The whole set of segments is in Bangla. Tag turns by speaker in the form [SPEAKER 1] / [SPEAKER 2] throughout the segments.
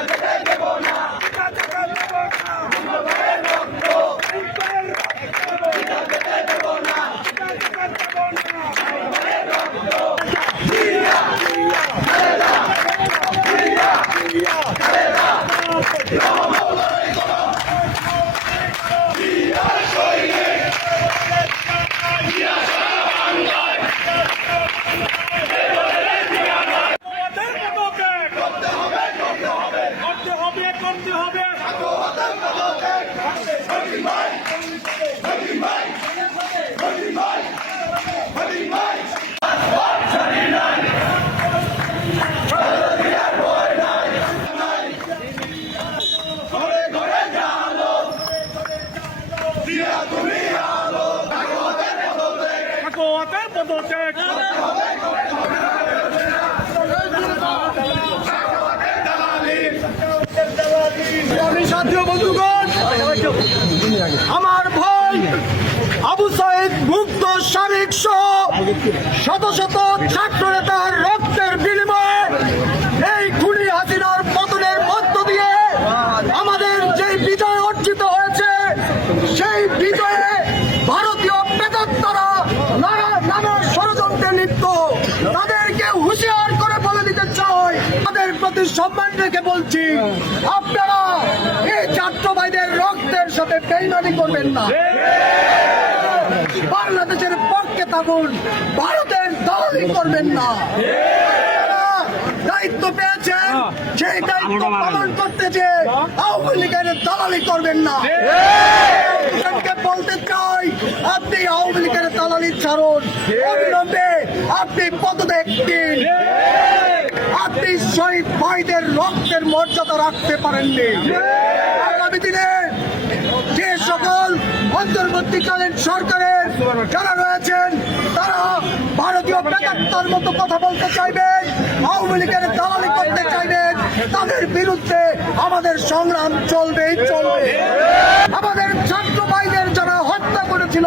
[SPEAKER 1] করতে হবে করতে হবে করতে হবে ভাগবতের পদত্যাগ
[SPEAKER 2] আমি সাথীয় বন্ধুগণ আমার ভাই আবু সাইদ মুক্ত শারিক সহ শত শত ছাত্র নেতার সম্মান রেখে বলছি আপনারা এই ছাত্র ভাইদের রক্তের সাথে বেইমানি করবেন না। বাংলাদেশের পক্ষে থাকুন ভারতের দালালি করবেন না। দায়িত্ব পেয়েছেন সেই দায়িত্ব পালন করতে যে আওয়ামী লীগের দালালি করবেন না। বলতে চাই আপনি আওয়ামী লীগের দালালি ছাড়ুন। অবিলম্বে আপনি পদত্যাগ দিন। আপনি শহীদ ভাইদের রক্তের মর্যাদা রাখতে পারেননি। আগামী দিনে যে সকল অন্তর্বর্তীকালীন সরকারের যারা রয়েছেন, তারা ভারতীয় বেকাত্তার মতো কথা বলতে চাইবেন আওয়ামী লীগের দালালি করতে চাইবেন তাদের বিরুদ্ধে আমাদের সংগ্রাম চলবেই চলবে। আমাদের ছাত্র ভাইদের যারা হত্যা করেছিল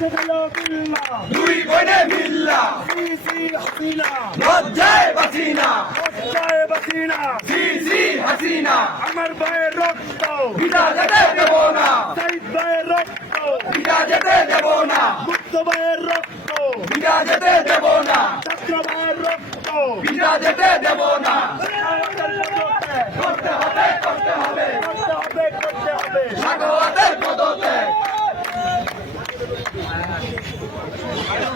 [SPEAKER 1] দুই বনে মিল্লা। লজ্জায় বাসিনা। সিসি হাসিনা।
[SPEAKER 2] আমার ভাইয়ের রক্ত
[SPEAKER 1] বিদা যেতে দেব না।
[SPEAKER 2] শহীদ ভাইয়ের রক্ত
[SPEAKER 1] বিদা যেতে দেব না।
[SPEAKER 2] মুক্ত ভাইয়ের রক্ত
[SPEAKER 1] বিদা যেতে দেব না।
[SPEAKER 2] ছাত্র ভাইয়ের রক্ত
[SPEAKER 1] বিদা যেতে দেব না।
[SPEAKER 2] আমাদের পদত্যাগ।
[SPEAKER 1] করতে হবে। করতে হবে